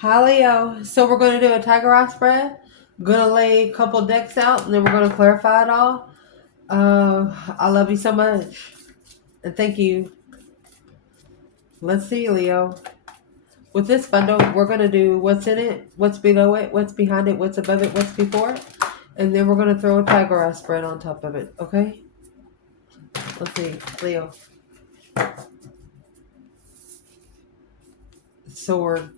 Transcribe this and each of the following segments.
Hi, Leo. So we're going to do a tiger eye spread. I'm going to lay a couple decks out, and then we're going to clarify it all. I love you so much. And thank you. Let's see, Leo. With this bundle, we're going to do what's in it, what's below it, what's behind it, what's above it, what's before it. And then we're going to throw a tiger eye spread on top of it, okay? Let's see, Leo. Sword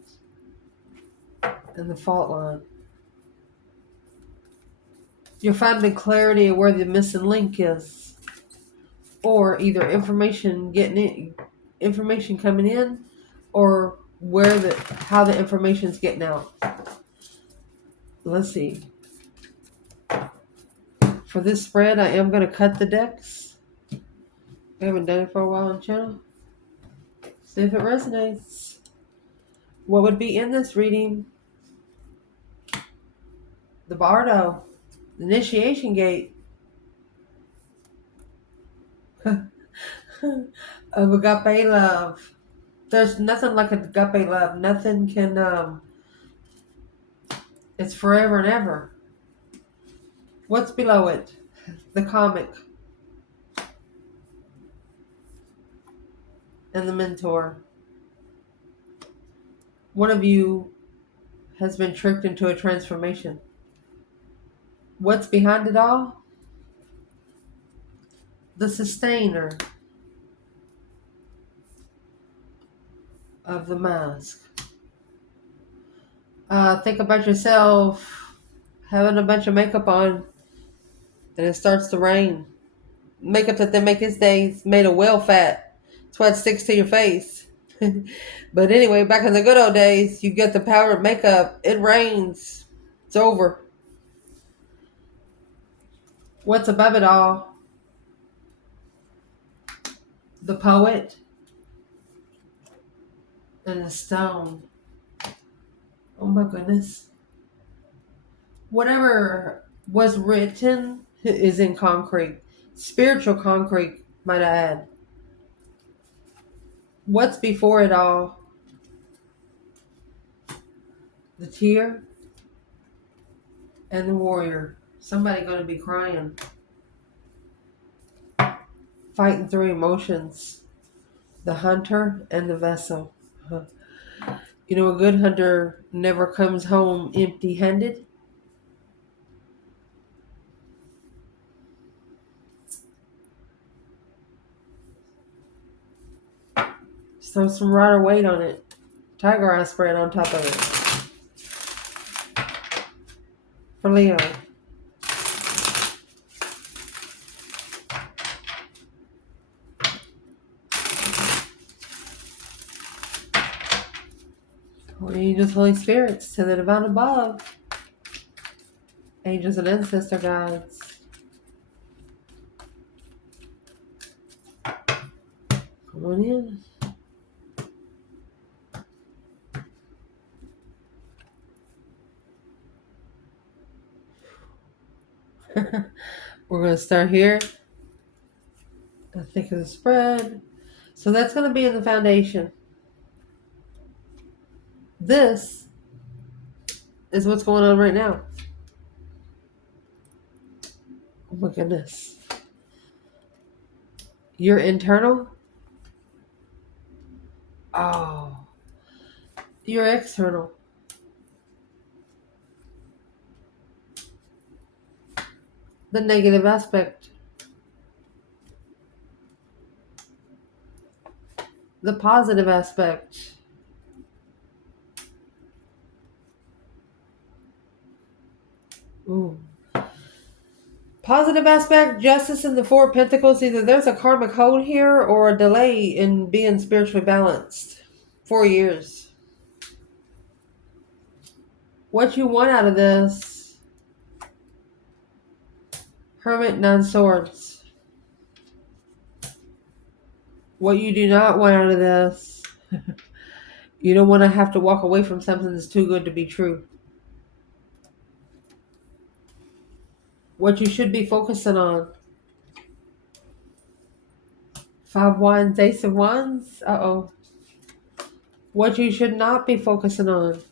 and the fault line. You're finding clarity of where the missing link is. Or either information coming in, or how the information's getting out. Let's see. For this spread, I am going to cut the decks. I haven't done it for a while on the channel. See if it resonates. What would be in this reading? The Bardo, the Initiation Gate of agape love. There's nothing like agape love. Nothing can. It's forever and ever. What's below it? The comic and the mentor. One of you has been tricked into a transformation. What's behind it all? The sustainer of the mask. Think about yourself having a bunch of makeup on and it starts to rain. Makeup that they make these days made of whale fat. That's why it sticks to your face. But anyway, back in the good old days, you get the powdered makeup. It rains. It's over. What's above it all? The poet and the stone. Oh my goodness. Whatever was written is in concrete. Spiritual concrete, might I add. What's before it all? The tear and the warrior. Somebody going to be crying. Fighting through emotions. The hunter and the vessel. You know, a good hunter never comes home empty-handed. Throw some rider weight on it. Tiger eye spread on top of it. For Leo. Holy angels, Holy Spirits, to the divine above. Angels and ancestor guides. Come on in. We're going to start here. I think of the spread. So that's going to be in the foundation. This is what's going on right now. Oh my goodness. Your internal. Oh. Your external. The negative aspect. The positive aspect. Ooh. Positive aspect, justice in the Four of Pentacles. Either there's a karmic hold here or a delay in being spiritually balanced. 4 years. What you want out of this? Hermit, 9 swords. What you do not want out of this? You don't want to have to walk away from something that's too good to be true. What you should be focusing on? 5 wands, Ace of Wands. Uh-oh. What you should not be focusing on?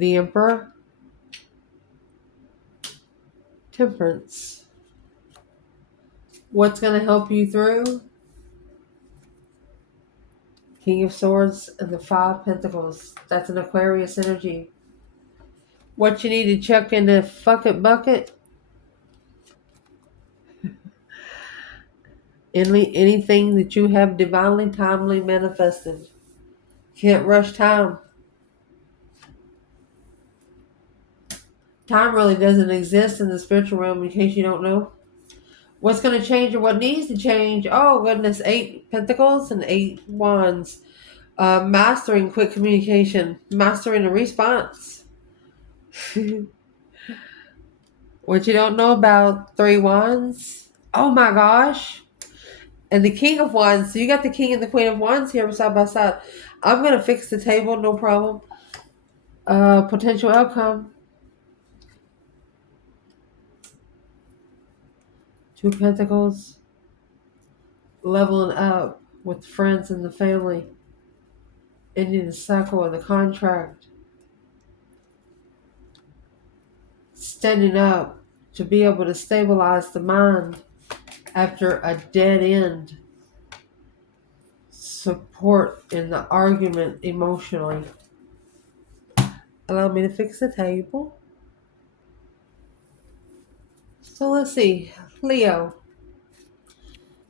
The Emperor. Temperance. What's going to help you through? King of Swords and the Five Pentacles. That's an Aquarius energy. What you need to chuck in the fuck it bucket? Anything that you have divinely, timely manifested. Can't rush time. Time really doesn't exist in the spiritual realm, in case you don't know. What's going to change or what needs to change? Oh, goodness. 8 Pentacles and 8 Wands. Mastering quick communication. Mastering a response. What you don't know about 3 Wands? Oh my gosh. And the King of Wands. So you got the King and the Queen of Wands here side by side. I'm going to fix the table, no problem. Potential outcome. 2 Pentacles. Leveling up with friends and the family. Ending the cycle of the contract. Standing up to be able to stabilize the mind after a dead end. Support in the argument emotionally. Allow me to fix the table. So let's see. Leo.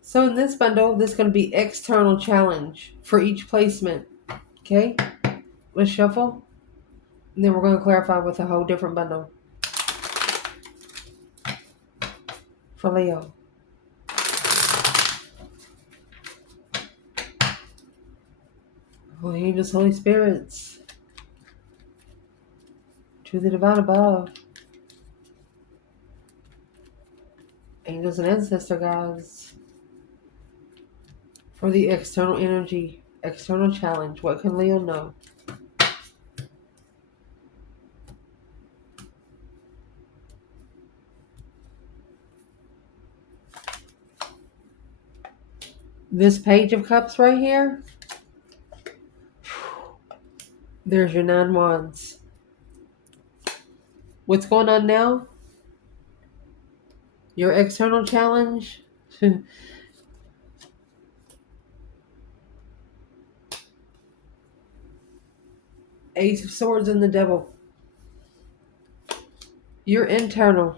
So in this bundle, this is going to be external challenge for each placement. Okay? Let's shuffle. And then we're going to clarify with a whole different bundle. For Leo. Holy angels, Holy spirits. To the divine above. Angels and ancestor guides. For the external energy. External challenge. What can Leo know? This Page of Cups right here. There's your 9 Wands. What's going on now? Your external challenge. Ace of Swords and the Devil. Your internal.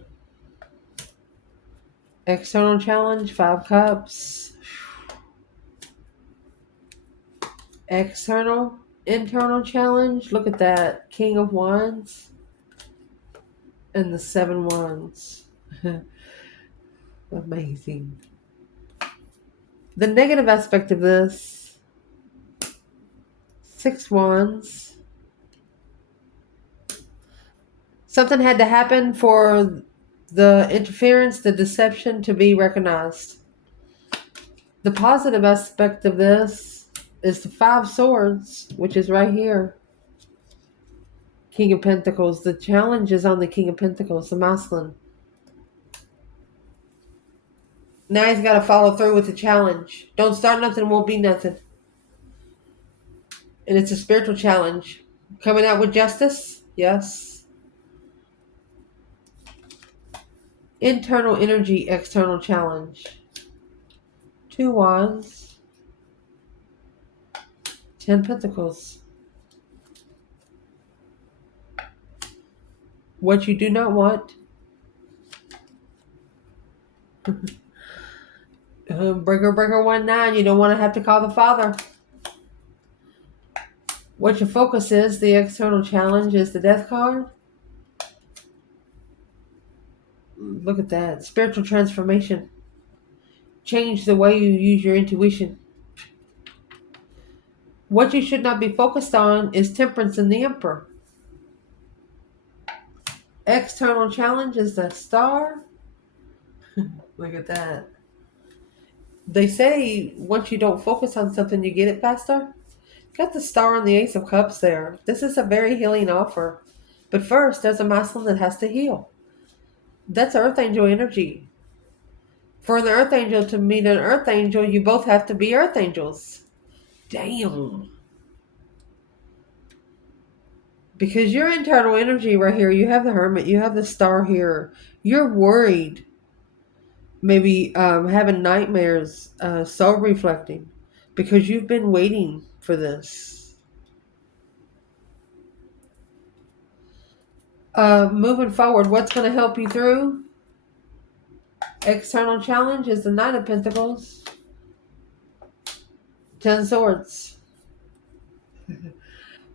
External challenge. 5 Cups. External. Internal challenge. Look at that. King of Wands. And the 7 Wands. Amazing. The negative aspect of this. 6 Wands. Something had to happen for the interference, the deception to be recognized. The positive aspect of this is the 5 Swords, which is right here. King of Pentacles. The challenge is on the King of Pentacles, the masculine. Now he's got to follow through with the challenge. Don't start nothing, won't be nothing. And it's a spiritual challenge. Coming out with justice? Yes. Internal energy, external challenge. 2 Wands. 10 Pentacles. What you do not want. Breaker 19. You don't want to have to call the father. What your focus is, the external challenge, is the Death card. Look at that. Spiritual transformation. Change the way you use your intuition. What you should not be focused on is Temperance and the Emperor. External challenge is the Star. Look at that. They say once you don't focus on something, you get it faster. Got the Star and the Ace of Cups there. This is a very healing offer. But first, there's a masculine that has to heal. That's Earth Angel energy. For an Earth Angel to meet an Earth Angel, you both have to be Earth Angels. Damn. Because your internal energy right here, you have the Hermit, you have the Star here. You're worried. Maybe having nightmares, soul reflecting. Because you've been waiting for this. Moving forward, what's going to help you through? External challenge is the Knight of Pentacles. 10 Swords.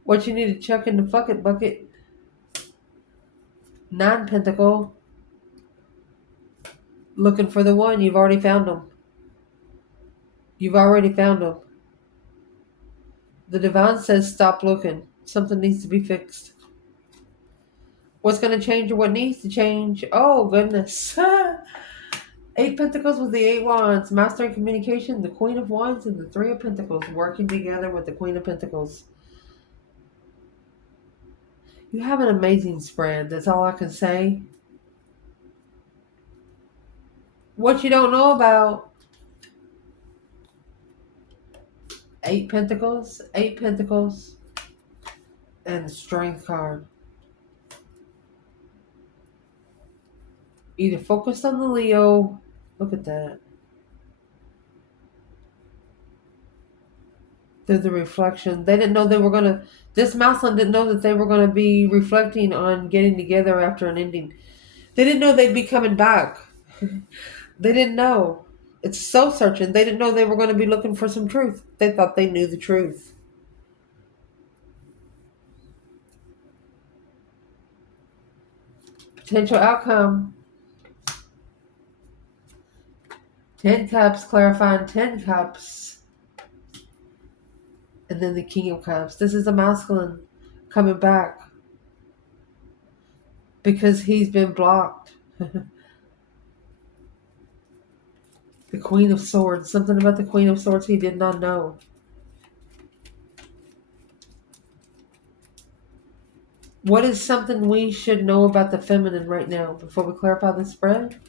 What you need to chuck in the bucket bucket. 9 Pentacle. Looking for the one. You've already found them. You've already found them. The Divine says stop looking. Something needs to be fixed. What's going to change or what needs to change? Oh, goodness. 8 Pentacles with the 8 Wands. Mastering communication, the Queen of Wands, and the 3 of Pentacles. Working together with the Queen of Pentacles. You have an amazing spread. That's all I can say. What you don't know about. 8 Pentacles. 8 Pentacles. And the Strength card. Either focused on the Leo. Look at that. There's the reflection. They didn't know they were going to. This masculine didn't know that they were going to be reflecting on getting together after an ending. They didn't know they'd be coming back. They didn't know. It's soul searching. They didn't know they were going to be looking for some truth. They thought they knew the truth. Potential outcome. 10 Cups, clarifying 10 Cups. And then the King of Cups. This is a masculine coming back. Because he's been blocked. The Queen of Swords. Something about the Queen of Swords he did not know. What is something we should know about the feminine right now before we clarify the spread?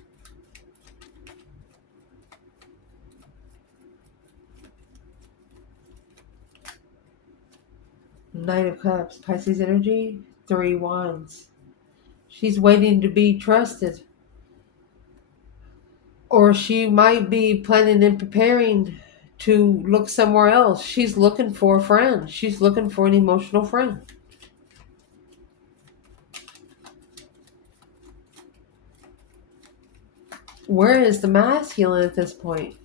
Knight of Cups. Pisces energy. 3 Wands. She's waiting to be trusted. Or she might be planning and preparing to look somewhere else. She's looking for a friend. She's looking for an emotional friend. Where is the masculine at this point?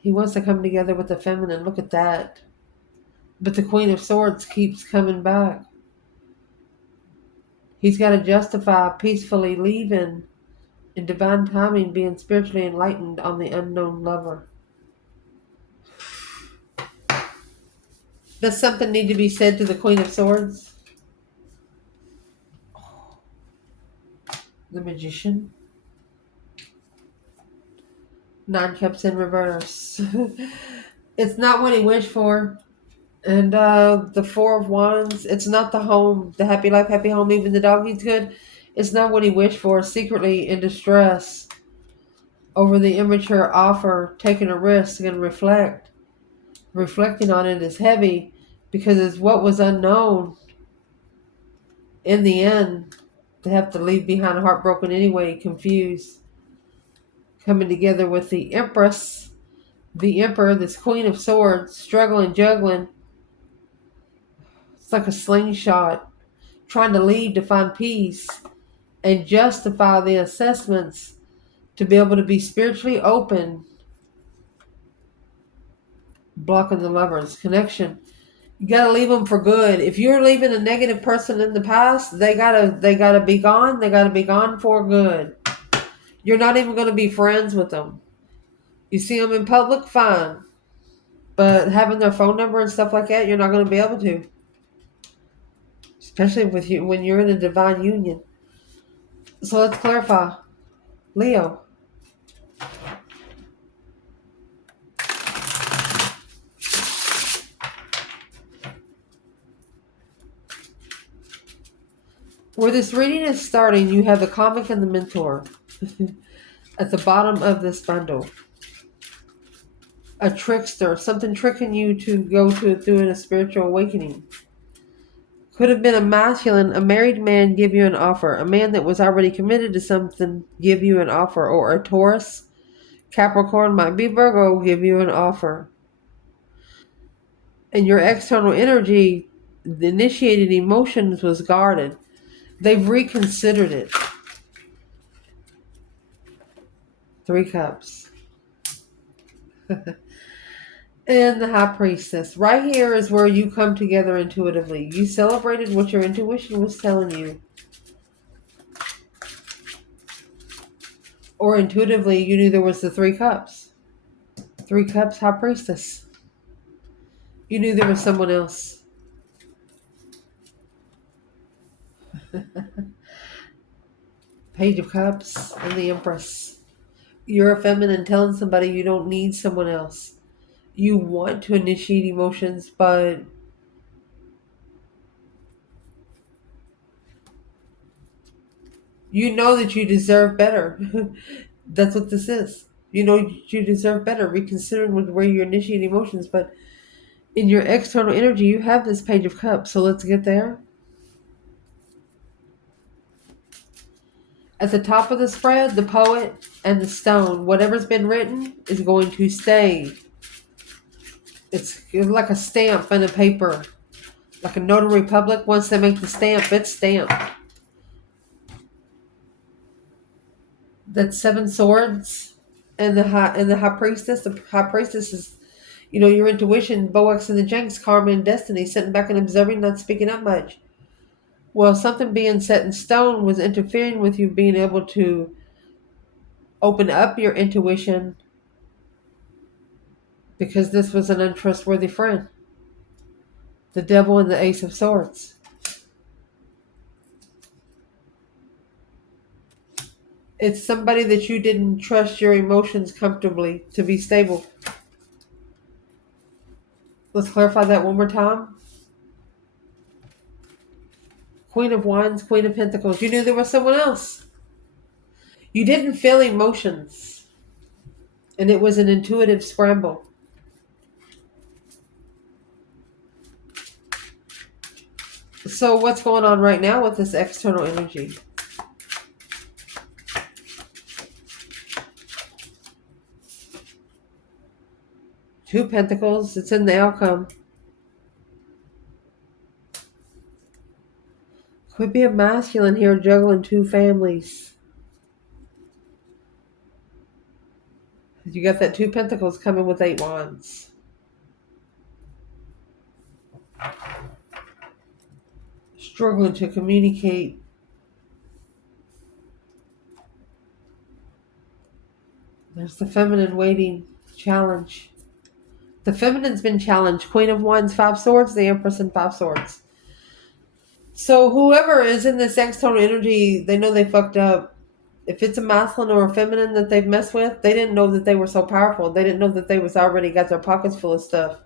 He wants to come together with the feminine. Look at that. But the Queen of Swords keeps coming back. He's got to justify peacefully leaving in divine timing, being spiritually enlightened on the unknown lover. Does something need to be said to the Queen of Swords? The Magician. 9 Cups in reverse. It's not what he wished for. And the 4 of Wands. It's not the home. The happy life, happy home. Even the dog eats good. It's not what he wished for. Secretly in distress over the immature offer. Taking a risk and reflecting on it is heavy. Because it's what was unknown. In the end, they have to leave behind heartbroken anyway. Confused. Coming together with the Empress. The Emperor, this Queen of Swords, struggling, juggling. It's like a slingshot. Trying to leave to find peace. And justify the assessments. To be able to be spiritually open. Blocking the lover's connection. You gotta leave them for good. If you're leaving a negative person in the past, they gotta be gone. They gotta be gone for good. You're not even gonna be friends with them. You see them in public, fine. But having their phone number and stuff like that, you're not going to be able to. Especially with you when you're in a divine union. So let's clarify. Leo. Where this reading is starting, you have the comic and the mentor. At the bottom of this bundle. a trickster, something tricking you to go through a spiritual awakening. Could have been a masculine, a married man give you an offer, a man that was already committed to something give you an offer, or a Taurus, Capricorn, might be Virgo, give you an offer. And your external energy, the initiated emotions was guarded. They've reconsidered it. 3 cups. And the High Priestess. Right here is where you come together intuitively. You celebrated what your intuition was telling you. Or intuitively, you knew there was the 3 cups. 3 cups, High Priestess. You knew there was someone else. Page of Cups and the Empress. You're a feminine telling somebody you don't need someone else. You want to initiate emotions, but you know that you deserve better. That's what this is. You know you deserve better, reconsidering where you initiate emotions, but in your external energy, you have this Page of Cups. So let's get there. At the top of the spread, the poet and the stone. Whatever's been written is going to stay. It's like a stamp in a paper. Like a notary public, once they make the stamp, it's stamped. That's 7 swords and the high priestess. The high priestess is, your intuition, Boax and the Jinx, karma and destiny, sitting back and observing, not speaking up much. Well, something being set in stone was interfering with you being able to open up your intuition, because this was an untrustworthy friend. The devil and the Ace of Swords. It's somebody that you didn't trust your emotions comfortably to be stable. Let's clarify that one more time. Queen of Wands, Queen of Pentacles. You knew there was someone else. You didn't feel emotions. And it was an intuitive scramble. So what's going on right now with this external energy? Two Pentacles. It's in the outcome. Could be a masculine here juggling 2 families. You got that 2 Pentacles coming with 8 Wands. Struggling to communicate. There's the feminine waiting. Challenge. The feminine's been challenged. Queen of Wands, 5 Swords. The Empress and 5 Swords. So whoever is in this external energy, they know they fucked up. If it's a masculine or a feminine that they've messed with, they didn't know that they were so powerful. They didn't know that they was already got their pockets full of stuff.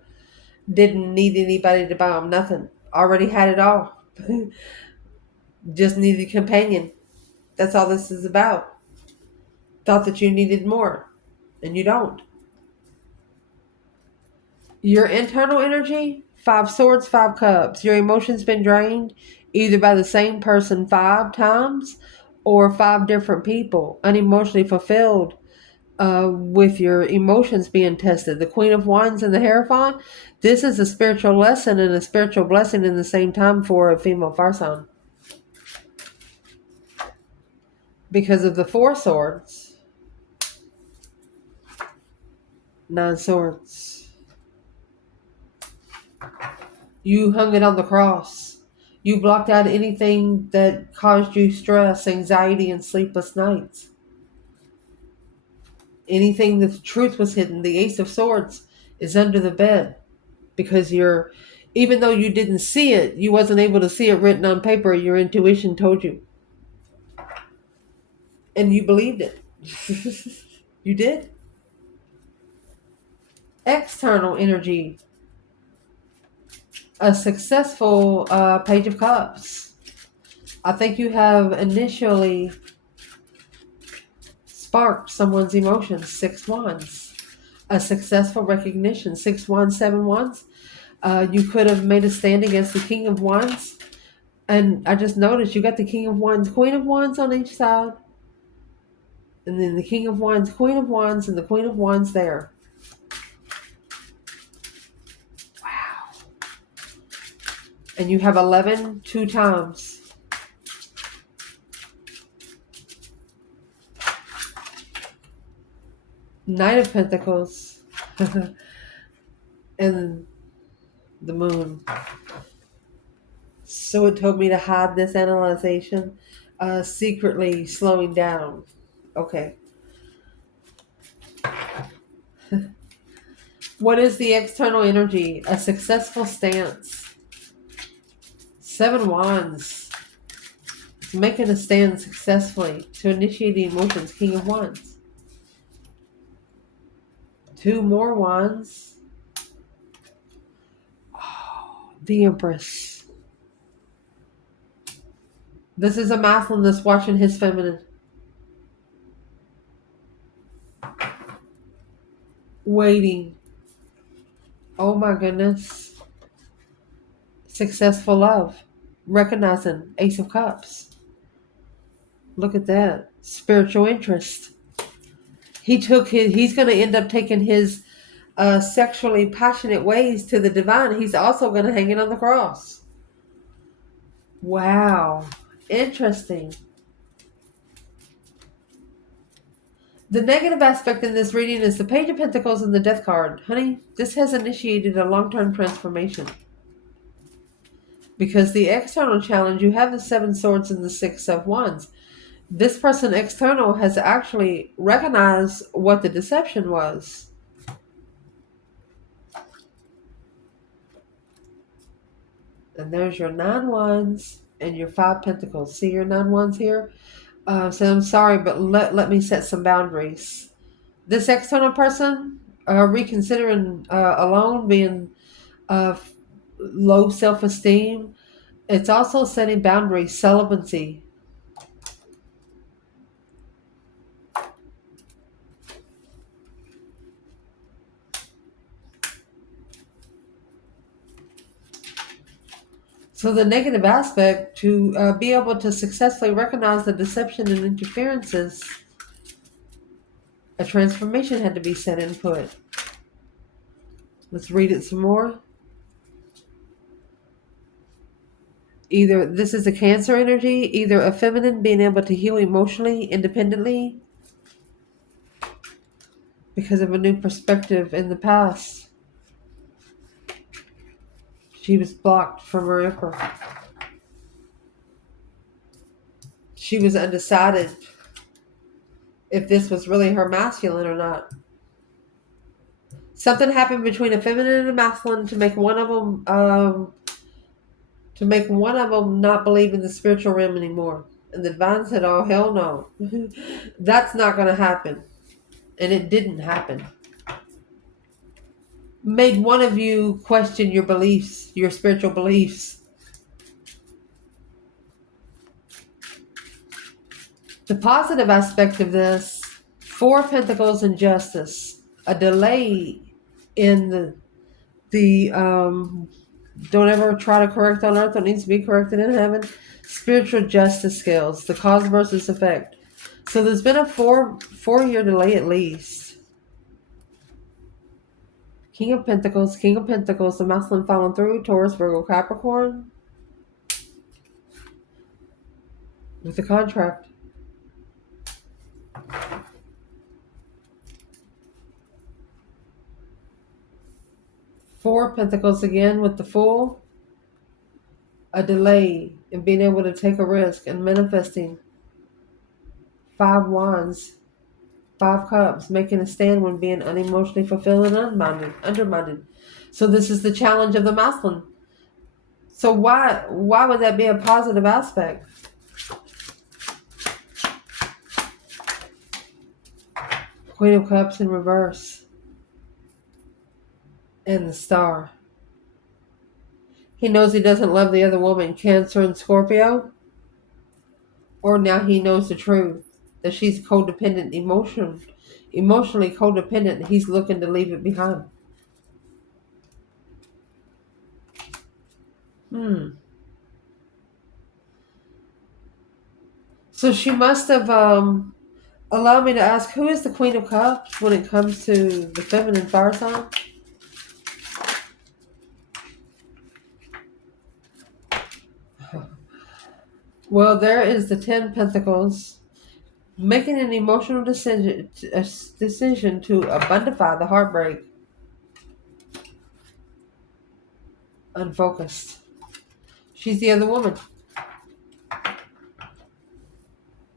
Didn't need anybody to buy them nothing. Already had it all. Just needed a companion. That's all this is about. Thought that you needed more, and you don't. Your internal energy, 5 Swords, 5 Cups. Your emotions been drained either by the same person 5 times or 5 different people. Unemotionally fulfilled with your emotions being tested. The Queen of Wands and the Hierophant. This is a spiritual lesson and a spiritual blessing in the same time for a female fire sign. Because of the 4 Swords. 9 Swords. You hung it on the cross. You blocked out anything that caused you stress, anxiety, and sleepless nights. Anything that the truth was hidden. The Ace of Swords is under the bed. Because even though you didn't see it, you wasn't able to see it written on paper. Your intuition told you. And you believed it. You did. External energy. A successful Page of Cups. I think you have initially sparked someone's emotions. 6 Wands. A successful recognition. 6 wands, 7 wands. You could have made a stand against the King of Wands. And I just noticed you got the King of Wands, Queen of Wands on each side. And then the King of Wands, Queen of Wands, and the Queen of Wands there. Wow. And you have 11 2 times. Knight of Pentacles. And the Moon. So it told me to hide this analyzation. Secretly slowing down. Okay. What is the external energy? A successful stance. 7 wands. Making a stand successfully to initiate the emotions. King of Wands. 2 more wands. Oh, the Empress. This is a masculine that's watching his feminine. Waiting. Oh my goodness. Successful love. Recognizing Ace of Cups. Look at that. Spiritual interest. He's going to end up taking his sexually passionate ways to the divine. He's also going to hang it on the cross. Wow. Interesting. The negative aspect in this reading is the Page of Pentacles and the Death card. Honey, this has initiated a long-term transformation. Because the external challenge, you have the 7 swords and the 6 of wands. This person external has actually recognized what the deception was. And there's your 9 wands and your 5 pentacles. See your 9 wands here? So I'm sorry, but let me set some boundaries. This external person, reconsidering alone, being low self-esteem. It's also setting boundaries, celibacy. So the negative aspect, to be able to successfully recognize the deception and interferences, a transformation had to be set and put. Let's read it some more. Either this is a Cancer energy, either a feminine being able to heal emotionally, independently, because of a new perspective in the past. She was blocked from her emperor. She was undecided if this was really her masculine or not. Something happened between a feminine and a masculine to make one of them not believe in the spiritual realm anymore. And the divine said, "Oh, hell no." That's not going to happen. And it didn't happen. Made one of you question your beliefs, your spiritual beliefs. The positive aspect of this, 4 pentacles and justice, a delay in the don't ever try to correct on earth what needs to be corrected in heaven. Spiritual justice skills, the cause versus effect. So there's been a 4-year delay at least. King of Pentacles, the masculine following through, Taurus, Virgo, Capricorn. With the contract. Four Pentacles again with the Fool. A delay in being able to take a risk and manifesting. 5 Wands. 5 Cups, making a stand when being unemotionally fulfilled and undermined. So this is the challenge of the masculine. So why would that be a positive aspect? Queen of Cups in reverse. And the Star. He knows he doesn't love the other woman, Cancer and Scorpio. Or now he knows the truth, that she's codependent emotionally codependent. He's looking to leave it behind. So she must have allowed me to ask, who is the Queen of Cups when it comes to the feminine fire sign? Well, there is the 10 Pentacles, making an emotional decision to abundify the heartbreak. Unfocused. She's the other woman.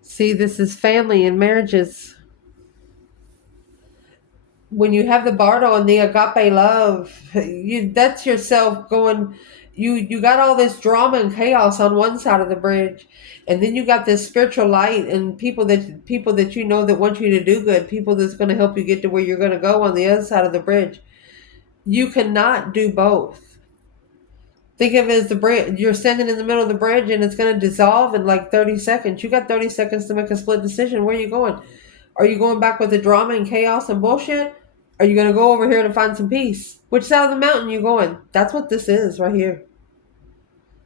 See, this is family and marriages. When you have the Bardo and the Agape love, that's yourself going. You got all this drama and chaos on one side of the bridge, and then you got this spiritual light and people that you know that want you to do good, people that's going to help you get to where you're going to go on the other side of the bridge. You cannot do both. Think of it as the bridge. You're standing in the middle of the bridge and it's going to dissolve in like 30 seconds. You got 30 seconds to make a split decision. Where are you going? Are you going back with the drama and chaos and bullshit? Are you going to go over here to find some peace? Which side of the mountain you going? That's what this is right here.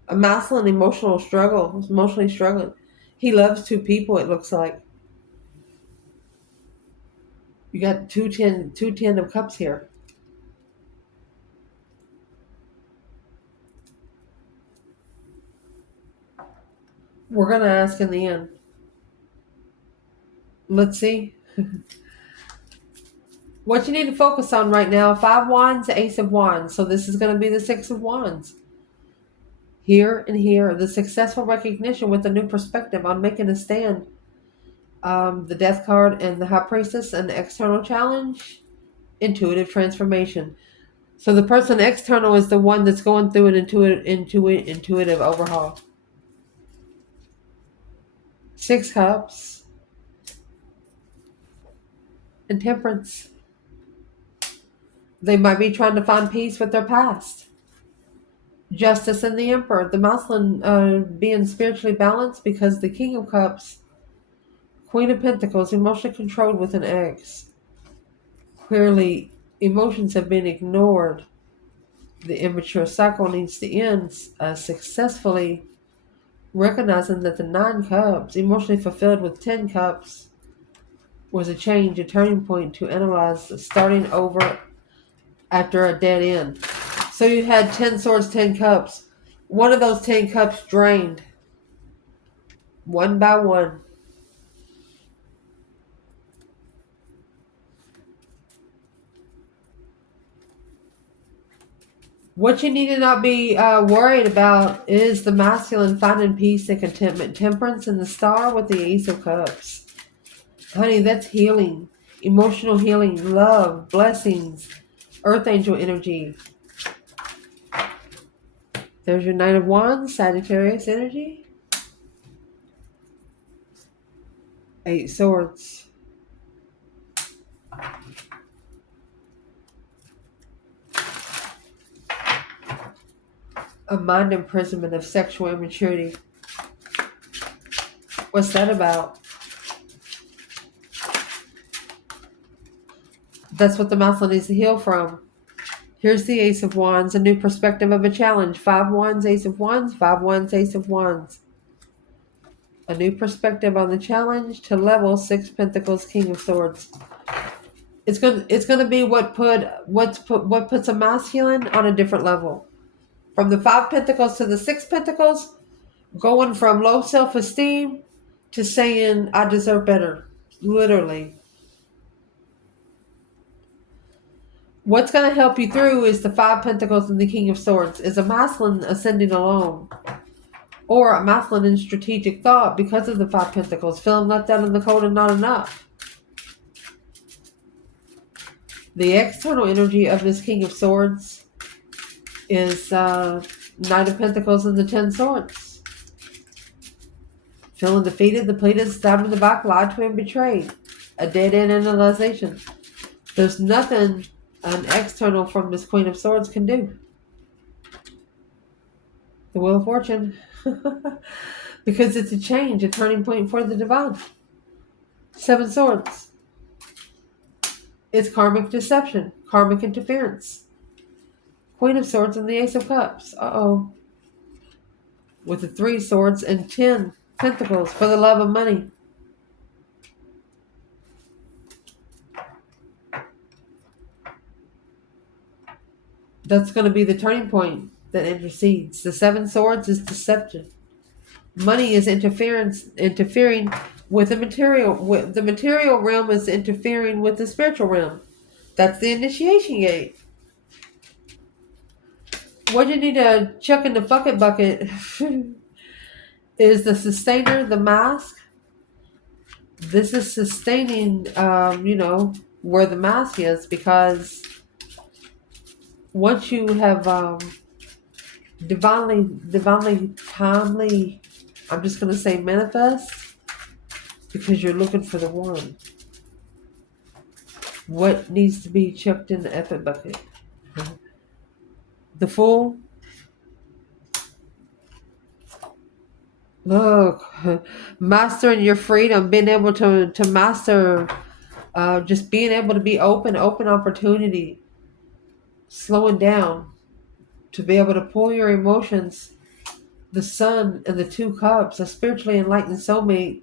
A masculine emotional struggle. Emotionally struggling. He loves two people, it looks like. You got two ten of cups here. We're going to ask in the end. Let's see. What you need to focus on right now, 5 wands, Ace of wands. So this is going to be the 6 of wands. Here and here, the successful recognition with a new perspective on making a stand. The death card and the high priestess, and the external challenge, intuitive transformation. So the person external is the one that's going through an intuitive overhaul. 6 cups and temperance. They might be trying to find peace with their past. Justice and the Emperor, the masculine being spiritually balanced, because the King of Cups, Queen of Pentacles, emotionally controlled with an X. Clearly, emotions have been ignored. The immature cycle needs to end successfully, recognizing that the 9 cups, emotionally fulfilled with 10 cups, was a change, a turning point to analyze starting over after a dead end. So you had 10 swords, 10 cups. One of those 10 cups drained, one by one. What you need to not be worried about is the masculine finding peace and contentment. Temperance and the Star with the Ace of Cups. Honey, that's healing. Emotional healing, love, blessings, Earth Angel energy. There's your Knight of Wands, Sagittarius energy. 8 Swords. A mind imprisonment of sexual immaturity. What's that about? That's what the masculine needs to heal from. Here's the Ace of Wands, a new perspective of a challenge. 5 wands, Ace of Wands, 5 wands, Ace of Wands. A new perspective on the challenge to level 6 Pentacles, King of Swords. It's gonna be what puts a masculine on a different level. From the 5 Pentacles to the 6 Pentacles, going from low self-esteem to saying I deserve better. Literally. What's going to help you through is the 5 Pentacles and the King of Swords. Is a masculine ascending alone, or a masculine in strategic thought because of the 5 Pentacles, feeling left out in the cold and not enough. The external energy of this King of Swords is Knight of Pentacles and the 10 Swords. Feeling defeated, depleted, stabbed in the back, lied to, and betrayed. A dead-end analyzation. There's nothing an external from this Queen of Swords can do. The Wheel of Fortune. Because it's a change, a turning point for the divine. 7 Swords. It's karmic deception, karmic interference. Queen of Swords and the Ace of Cups. Uh-oh. With the 3 swords and 10 pentacles for the love of money. That's going to be the turning point that intercedes. The 7 swords is deception. Money is interfering with the material. The material realm is interfering with the spiritual realm. That's the initiation gate. What you need to chuck in the bucket is the sustainer, the mask. This is sustaining, where the mask is, because once you have divinely, timely, I'm just going to say manifest, because you're looking for the one. What needs to be chucked in the effort bucket? The Fool. Look, mastering your freedom, being able to master, just being able to be open opportunity, slowing down, to be able to pull your emotions. The Sun and the 2 cups, a spiritually enlightened soulmate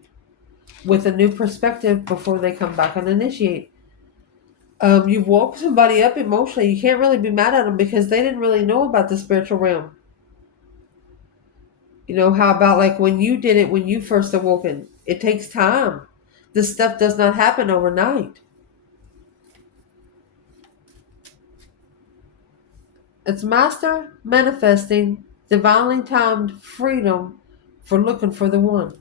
with a new perspective before they come back and initiate. You've woke somebody up emotionally. You can't really be mad at them because they didn't really know about the spiritual realm. How about like when you did it, when you first awoken? It takes time. This stuff does not happen overnight. It's master manifesting divinely timed freedom for looking for the one.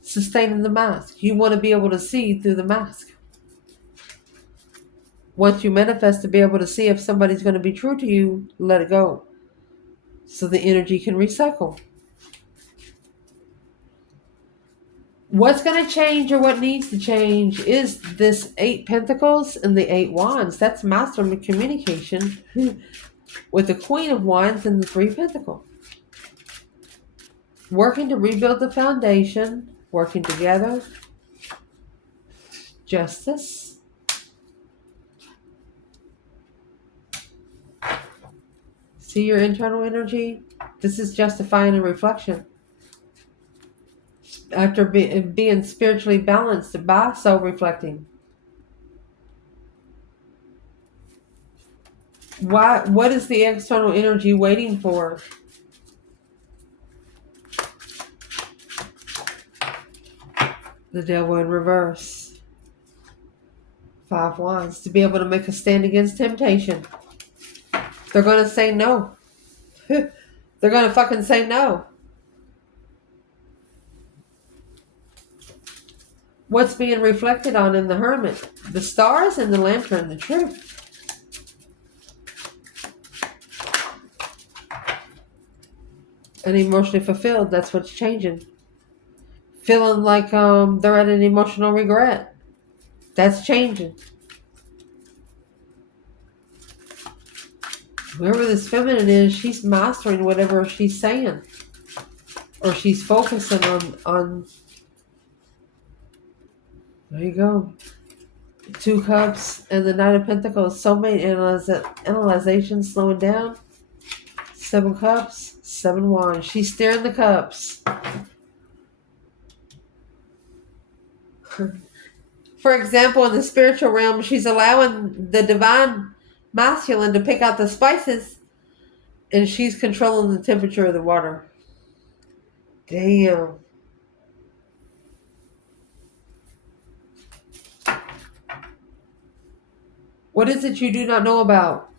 Sustaining the mask. You want to be able to see through the mask. Once you manifest to be able to see if somebody's going to be true to you, let it go. So the energy can recycle. What's going to change, or what needs to change, is this 8 pentacles and the 8 wands. That's master communication with the Queen of Wands and the 3 pentacles. Working to rebuild the foundation, working together. Justice. See your internal energy? This is justifying a reflection. After being spiritually balanced by self-reflecting. What is the external energy waiting for? The Devil in reverse. 5 wands. To be able to make a stand against temptation. They're going to say no. They're going to fucking say no. What's being reflected on in the Hermit? The stars and the lantern, the truth. And emotionally fulfilled, that's what's changing. Feeling like they're at an emotional regret. That's changing. Whoever this feminine is, she's mastering whatever she's saying. Or she's focusing on there you go. 2 cups and the Knight of Pentacles. Soulmate analyzation, slowing down. 7 cups, 7 wands. She's stirring the cups. For example, in the spiritual realm, she's allowing the divine masculine to pick out the spices, and she's controlling the temperature of the water. Damn. What is it you do not know about?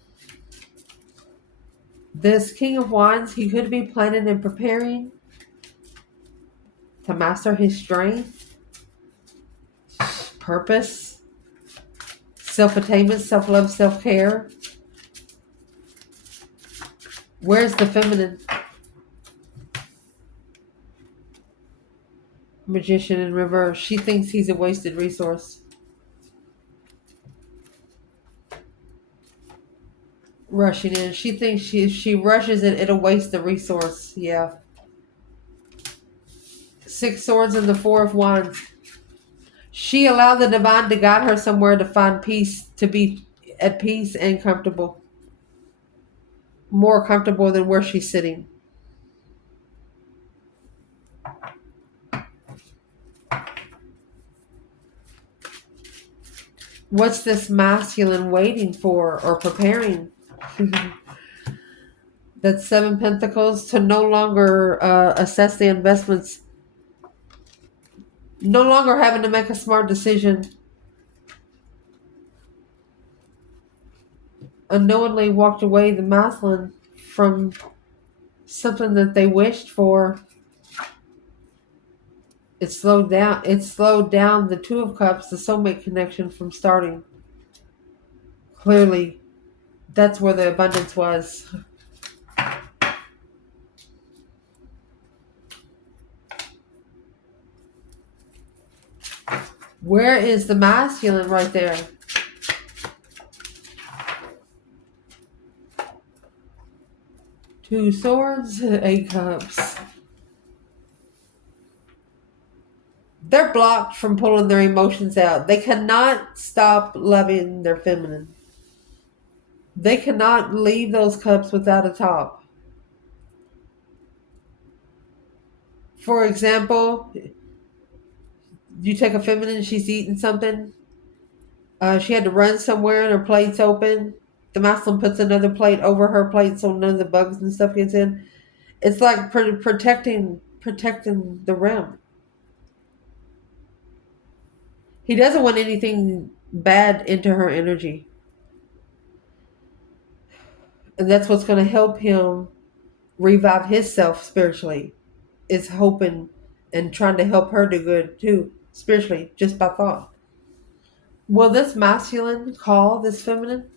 This King of Wands, he could be planning and preparing to master his strength, purpose, self-attainment, self-love, self-care. Where's the feminine? Magician in reverse. She thinks he's a wasted resource. Rushing in. She thinks if she rushes it, it'll waste the resource. Yeah. 6 swords and the 4 of wands. She allowed the divine to guide her somewhere to find peace, to be at peace and comfortable, more comfortable than where she's sitting. What's this masculine waiting for or preparing? That Seven Pentacles, to no longer assess the investments, no longer having to make a smart decision, unknowingly walked away the masculine from something that they wished for. It slowed down. It slowed down the Two of Cups, the soulmate connection, from starting. Clearly, that's where the abundance was. Where is the masculine right there? Two Swords, Eight Cups. They're blocked from pulling their emotions out. They cannot stop loving their feminine. They cannot leave those cups without a top. For example, you take a feminine, she's eating something. She had to run somewhere and her plate's open. The masculine puts another plate over her plate so none of the bugs and stuff gets in. It's like protecting the realm. He doesn't want anything bad into her energy. And that's what's going to help him revive himself spiritually, is hoping and trying to help her do good too, spiritually, just by thought. Will this masculine call this feminine?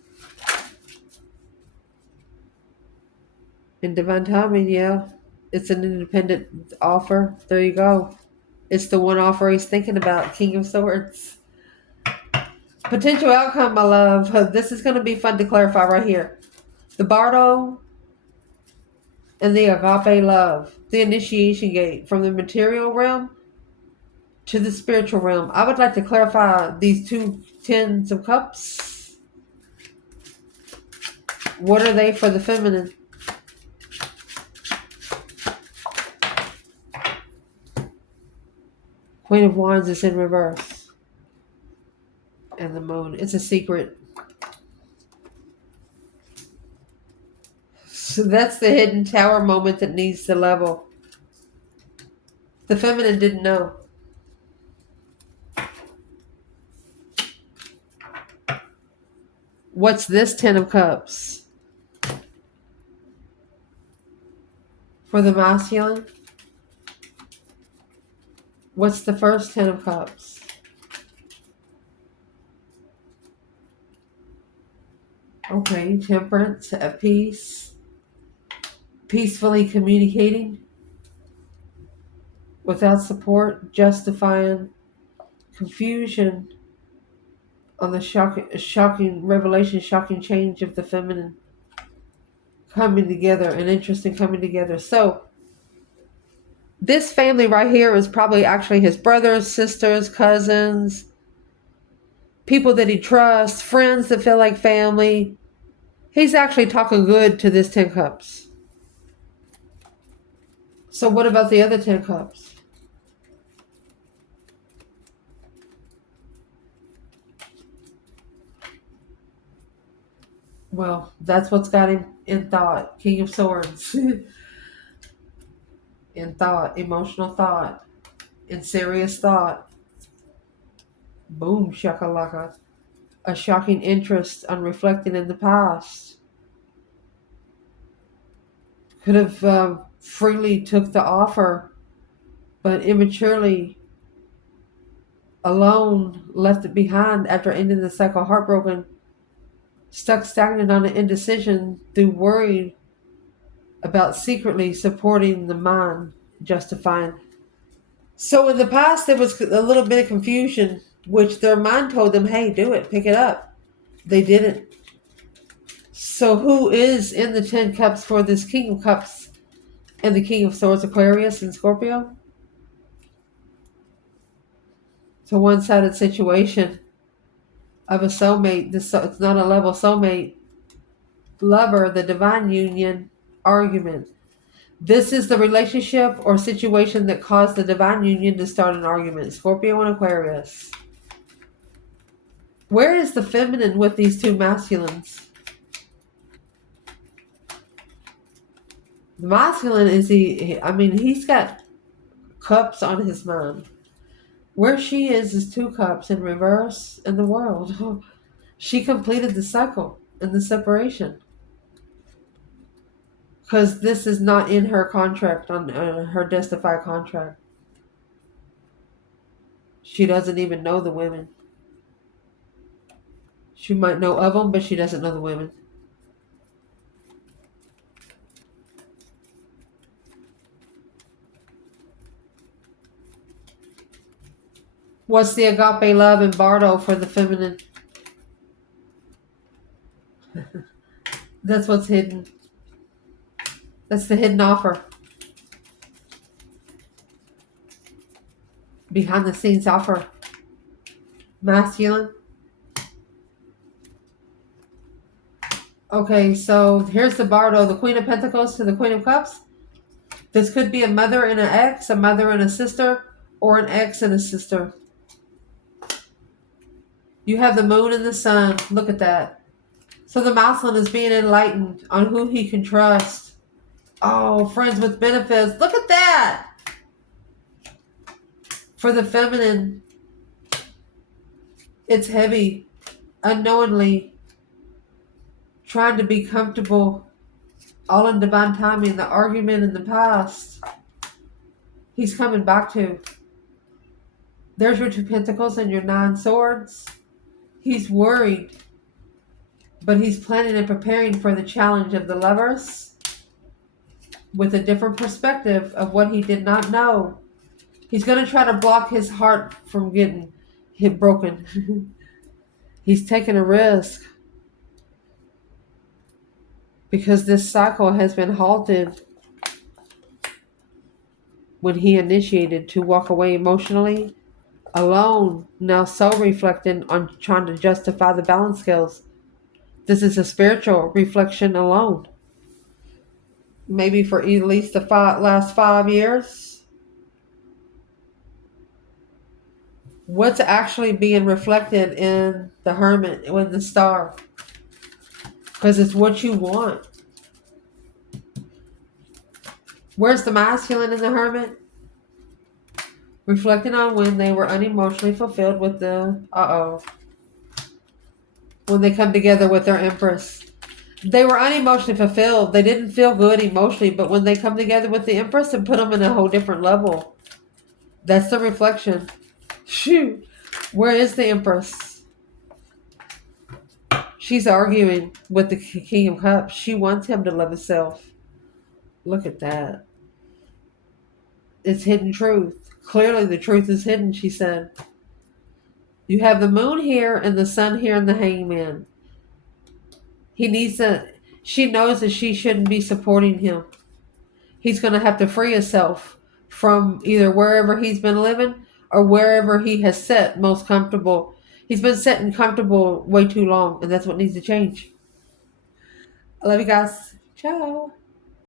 In divine timing, yeah. It's an independent offer. There you go. It's the one offer he's thinking about. King of Swords. Potential outcome, my love. This is going to be fun to clarify right here. The Bardo and the Agape love. The initiation gate from the material realm to the spiritual realm. I would like to clarify these two Tens of Cups. What are they for the feminine? Queen of Wands is in reverse. And the Moon. It's a secret. So that's the hidden tower moment that needs to level. The feminine didn't know. What's this Ten of Cups? For the masculine? What's the first Ten of Cups? Okay, temperance, at peace. Peacefully communicating. Without support, justifying confusion on the shocking revelation, shocking change of the feminine coming together, an interest in coming together. So this family right here is probably actually his brothers, sisters, cousins, people that he trusts, friends that feel like family. He's actually talking good to this 10 cups. So what about the other 10 cups? Well, that's what's got him in thought. King of Swords. In thought, emotional thought, in serious thought. Boom, shakalaka. A shocking interest on reflecting in the past. Could have freely took the offer, but immaturely, alone, left it behind after ending the cycle heartbroken, stuck stagnant on an indecision through worry about secretly supporting the mind, justifying. So in the past, there was a little bit of confusion, which their mind told them, hey, do it, pick it up. They didn't. So who is in the 10 cups for this King of Cups and the King of Swords, Aquarius and Scorpio? It's a one-sided situation of a soulmate. It's not a level soulmate. Lover, the divine union, argument. This is the relationship or situation that caused the divine union to start an argument. Scorpio and Aquarius. Where is the feminine with these two masculines? The masculine is he's got cups on his mind. Where she is two cups in reverse in the world. She completed the cycle and the separation. Because this is not in her contract, on her Destify contract. She doesn't even know the women. She might know of them, but she doesn't know the women. What's the agape love in Bardo for the feminine? That's what's hidden. That's the hidden offer. Behind the scenes offer. Masculine. Okay, so here's the Bardo, the Queen of Pentacles to the Queen of Cups. This could be a mother and an ex, a mother and a sister, or an ex and a sister. You have the moon and the sun. Look at that. So the masculine is being enlightened on who he can trust. Oh, friends with benefits. Look at that. For the feminine, it's heavy, unknowingly, trying to be comfortable, all in divine timing. The argument in the past, he's coming back to. There's your two pentacles and your 9 swords. He's worried, but he's planning and preparing for the challenge of the lovers with a different perspective of what he did not know. He's going to try to block his heart from getting hit broken. He's taking a risk because this cycle has been halted when he initiated to walk away emotionally alone, now soul reflecting on trying to justify the balance scales. This is a spiritual reflection alone. Maybe for at least the last 5 years. What's actually being reflected in the Hermit with the Star? Because it's what you want. Where's the masculine in the Hermit? Reflecting on when they were unemotionally fulfilled with the when they come together with their Empress. They were unemotionally fulfilled. They didn't feel good emotionally, but when they come together with the Empress and put them in a whole different level, that's the reflection. Shoot, where is the Empress? She's arguing with the King of Cups. She wants him to love himself. Look at that. It's hidden truth. Clearly the truth is hidden, she said. You have the moon here and the sun here and the hangman. She knows that she shouldn't be supporting him. He's going to have to free himself from either wherever he's been living or wherever he has set most comfortable. He's been sitting comfortable way too long, and that's what needs to change. I love you guys. Ciao.